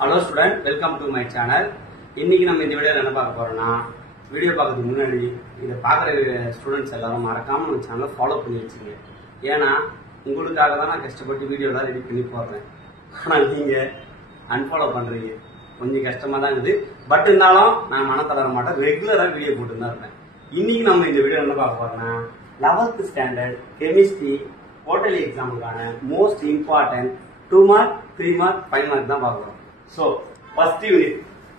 Hello student, welcome to my channel. இன்னைக்கு நம்ம இந்த வீடியோல என்ன பார்க்க போறோம்னா வீடியோ பார்க்கிறதுக்கு முன்னாடி இத பார்க்குற ஸ்டூடண்ட்ஸ் எல்லாரும் மறக்காம நம்ம சேனலை ஃபாலோ பண்ணி வச்சுங்க. ஏனா உங்களுக்காக தான் நான் கஷ்டப்பட்டு வீடியோலாம் ரெடி பண்ணி போடுறேன். ஆனா நீங்க அன்ஃபாலோ பண்றீங்க. கொஞ்சம் கஷ்டமா தான் இருக்குது. பட் இருந்தாலும் நான் மன தளர மாட்டேன். ரெகுலரா வீடியோ போட்டுட்டு தான் இருப்பேன். இன்னைக்கு நம்ம இந்த வீடியோ என்ன பார்க்க போறோம்னா 11th ஸ்டாண்டர்ட் கெமிஸ்ட்ரி குவார்டர்லி எக்ஸாமுக்கான most important 2 mark 3 mark 5 mark தான் பார்க்க போறோம். சோ ஃபர்ஸ்ட் யூனிட்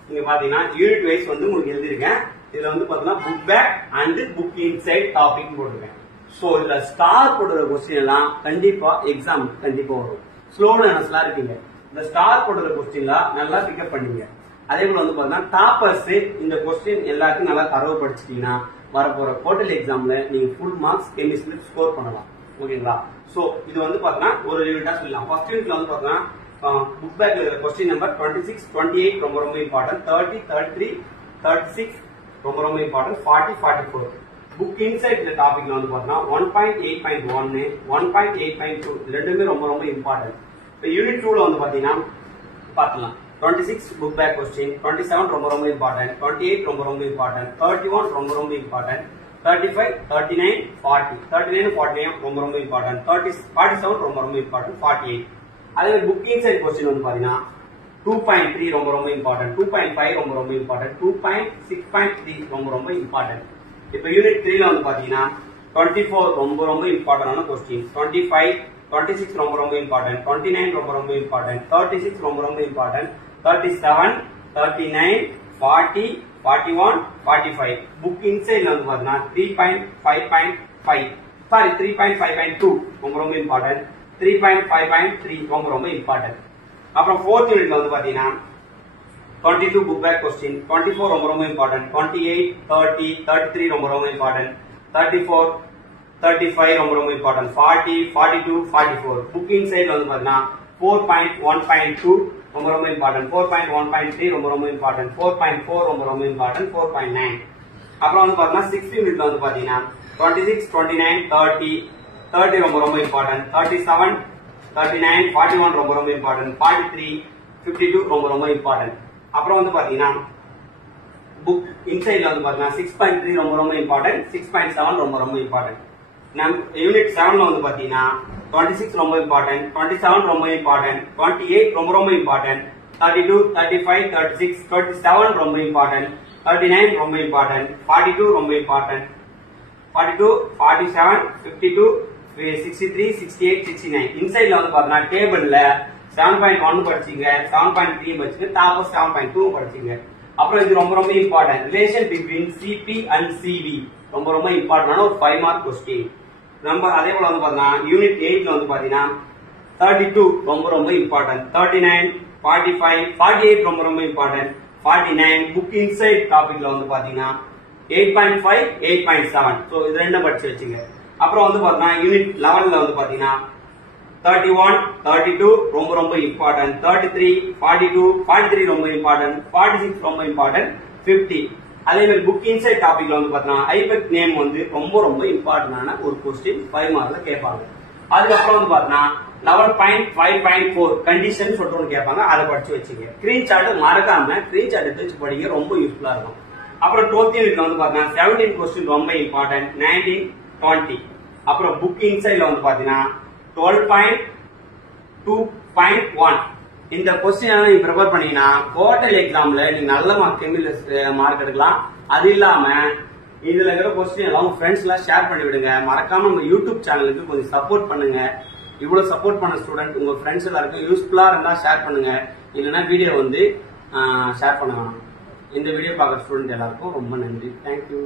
நீங்க பாத்தீங்கன்னா யூனிட் வைஸ் வந்து உங்களுக்கு எழுதிருக்கேன். இதுல வந்து பாத்தீங்கன்னா book back and book inside topic போட்டுருக்கேன். சோ இதுல ஸ்டார் போடுற கொஸ்டின் எல்லாம் கண்டிப்பா எக்ஸாம் கண்டிப்பா வரும். ஸ்லோ லேர்னர்ஸ்லாம் இருக்கீங்க, இந்த ஸ்டார் போடுற கொஸ்டின்லாம் நல்லா பிக்கப் பண்ணீங்க. அதே போல வந்து பாத்தீங்கன்னா டாப்பர்ஸ் இந்த கொஸ்டின் எல்லாத்தையும் நல்லா தரவு படிச்சிட்டீங்கன்னா வரப்போற குவார்டர்லி எக்ஸாம்ல நீங்க ஃபுல் மார்க்ஸ் கெமிஸ்ட்ரி ஸ்கோர் பண்ணலாம். ஓகேங்களா? சோ இது வந்து பாத்தீங்கன்னா ஒரு யூனிட்டா சொல்லலாம். ஃபர்ஸ்ட் யூனிட்ல வந்து பாத்தீங்கன்னா புக் பேக்ல இருக்கிற கொஸ்டின் நம்பர் 26, 28 ரொம்ப ரொம்ப இம்பார்ட்டன்ட், 30, 33, 36 ரொம்ப இம்பார்ட்டன்ட், 40, 44. புக் இன்சைட் இந்த டாபிக்ல வந்து பாத்தீங்கன்னா 1.8.1, 1.8.2 இது ரெண்டுமே ரொம்ப இம்பார்ட்டன்ட். இப்போ யூனிட் 2ல வந்து பாத்தீங்கன்னா பார்க்கலாம் 26 புக் பேக் கொஸ்டின், 27 ரொம்ப இம்பார்ட்டன்ட், 28 ரொம்ப இம்பார்ட்டன்ட், 31 ரொம்ப இம்பார்ட்டன்ட், 35, 39, 40, 39 49 ரொம்ப இம்பார்ட்டன்ட், 47 ரொம்ப இம்பார்ட்டன்ட், 48. அதே புக் இன்சைட் கொஸ்டின் வந்து பாத்தீங்கன்னா 2.3 ரொம்ப இம்பார்ட்டன்ட், 2.5 ரொம்ப இம்பார்ட்டன்ட், 2.6.3 ரொம்ப இம்பார்ட்டன்ட். இப்போ யூனிட் 3ல வந்து பாத்தீங்கன்னா 24 ரொம்ப இம்பார்ட்டன்டான கொஸ்டின், 25, 26 ரொம்ப இம்பார்ட்டன்ட், 29 ரொம்ப இம்பார்ட்டன்ட், 36 ரொம்ப இம்பார்ட்டன்ட், 37, 39, 40, 41, 45. புக் இன்சைட்ல வந்து பாத்தீங்கன்னா 3.5.5 சாரி 3.5.2 ரொம்ப இம்பார்ட்டன்ட், 3.5.3 ரொம்ப இம்பார்ட்டன்ட். அப்புறம் 4th யூனிட்ல வந்து பாத்தீங்கன்னா 22 புக் பேக் கொஸ்டின், 24 ரொம்ப இம்பார்ட்டன்ட், 28, 30, 33 ரொம்ப இம்பார்ட்டன்ட், 34, 35 ரொம்ப இம்பார்ட்டன்ட், 40, 42, 44. புக் இன்சைட்ல வந்து பாத்தீங்கன்னா 4.1.2 ரொம்ப இம்பார்ட்டன்ட், 4.1.3 ரொம்ப இம்பார்ட்டன்ட், 4.4 ரொம்ப இம்பார்ட்டன்ட், 4.9. அப்புறம் வந்து பாத்தீங்கன்னா 6th யூனிட்ல வந்து பாத்தீங்கன்னா 26, 29, 30 ரொம்ப இம்பார்ட்டன்ட், 37, 39, 41 ரொம்ப இம்பார்ட்டன்ட், 43, 52 ரொம்ப இம்பார்ட்டன்ட். அப்புறம் வந்து பாத்தீங்கன்னா புக் இன்சைட்ல வந்து பாத்தீங்கன்னா 6.3 ரொம்ப இம்பார்ட்டன்ட், 6.7 ரொம்ப இம்பார்ட்டன்ட். யூனிட் 7ல வந்து பாத்தீங்கன்னா 26 ரொம்ப இம்பார்ட்டன்ட், 27 ரொம்ப இம்பார்ட்டன்ட், 28 ரொம்ப இம்பார்ட்டன்ட், 32, 35, 36, 37 ரொம்ப இம்பார்ட்டன்ட், 39 ரொம்ப இம்பார்ட்டன்ட், 42 ரொம்ப இம்பார்ட்டன்ட், 42, 47, 52, 63, 68, 69. இன்சைட்ல வந்து பாத்தீங்கன்னா டேபிள்ல 7.1 படிச்சீங்க, 7.3 படிச்சீங்க, டாப் 7.2 படிச்சீங்க. அப்புறம் இது ரொம்ப important, relation between CP and CV ரொம்ப இம்பார்ட்டன்டான ஒரு 5 மார்க் கொஸ்டின். நம்ம அதே போல வந்து பாத்தீங்கன்னா யூனிட் 8ல வந்து பாத்தீங்கன்னா 32 ரொம்ப இம்பார்ட்டன்ட், 39, 45, 48 ரொம்ப இம்பார்ட்டன்ட், 49. புக் இன்சைட் டாபிக்ல வந்து பாத்தீங்கன்னா 8.5, 8.7. சோ இது ரெண்டும் படிச்சு வச்சுங்க. அப்புறம் வந்து பாத்தீங்கன்னா யூனிட் 11ல வந்து பாத்தீங்கன்னா 31, 32 ரொம்ப இம்பார்ட்டன்ட், 33, 42, 43 ரொம்ப இம்பார்ட்டன்ட், 46 ரொம்ப இம்பார்ட்டன்ட், 50. அதே மாதிரி புக் இன்சைட் டாபிக்ல வந்து பாத்தீங்கன்னா ஐபெக் நேம் வந்து ரொம்ப இம்பார்ட்டன்டான ஒரு கொஸ்டின் 5 மார்க்ல கேட்பாங்க. அதுக்கப்புறம் வந்து பாத்தீங்கன்னா 11.5.4 கண்டிஷன் சொல்லிட்டு ஒன்று கேட்பாங்க, அதை படிச்சு வச்சுங்க. ஸ்கிரீன்ஷாட் மறக்காம ஸ்கிரீன்ஷாட் எடுத்து வச்சு படிக்க ரொம்ப யூஸ்ஃபுல்லா இருக்கும். அப்புறம் 12th யூனிட்ல வந்து பாத்தீங்கன்னா 17 கொஸ்டின் ரொம்ப இம்பார்ட்டன்ட், 19, 20. அப்புறம் புக் இன்சைட்ல வந்து பாத்தீங்கன்னா 12.2.1 இந்த கொஸ்டின் நீங்க ப்ரிப்பேர் பண்ணீங்கன்னா குவார்டர்லி எக்ஸாம்ல நீங்க நல்ல மார்க் எடுக்கலாம். அது இல்லாம இதுல இருக்கிற கொஸ்டின் எல்லாம் உங்க ஃப்ரெண்ட்ஸ் எல்லாம் ஷேர் பண்ணி விடுங்க. மறக்காம நம்ம யூடியூப் சேனலுக்கு கொஞ்சம் சப்போர்ட் பண்ணுங்க. இவ்வளவு சப்போர்ட் பண்ண ஸ்டூடெண்ட் உங்க ஃப்ரெண்ட்ஸ் எல்லாருக்கும் யூஸ்ஃபுல்லா இருந்தா ஷேர் பண்ணுங்க. இல்லைன்னா வீடியோ வந்து ஷேர் பண்ண வேணாம். இந்த வீடியோ பார்க்குற ஸ்டூடெண்ட் எல்லாருக்கும் ரொம்ப நன்றி. தேங்க்யூ.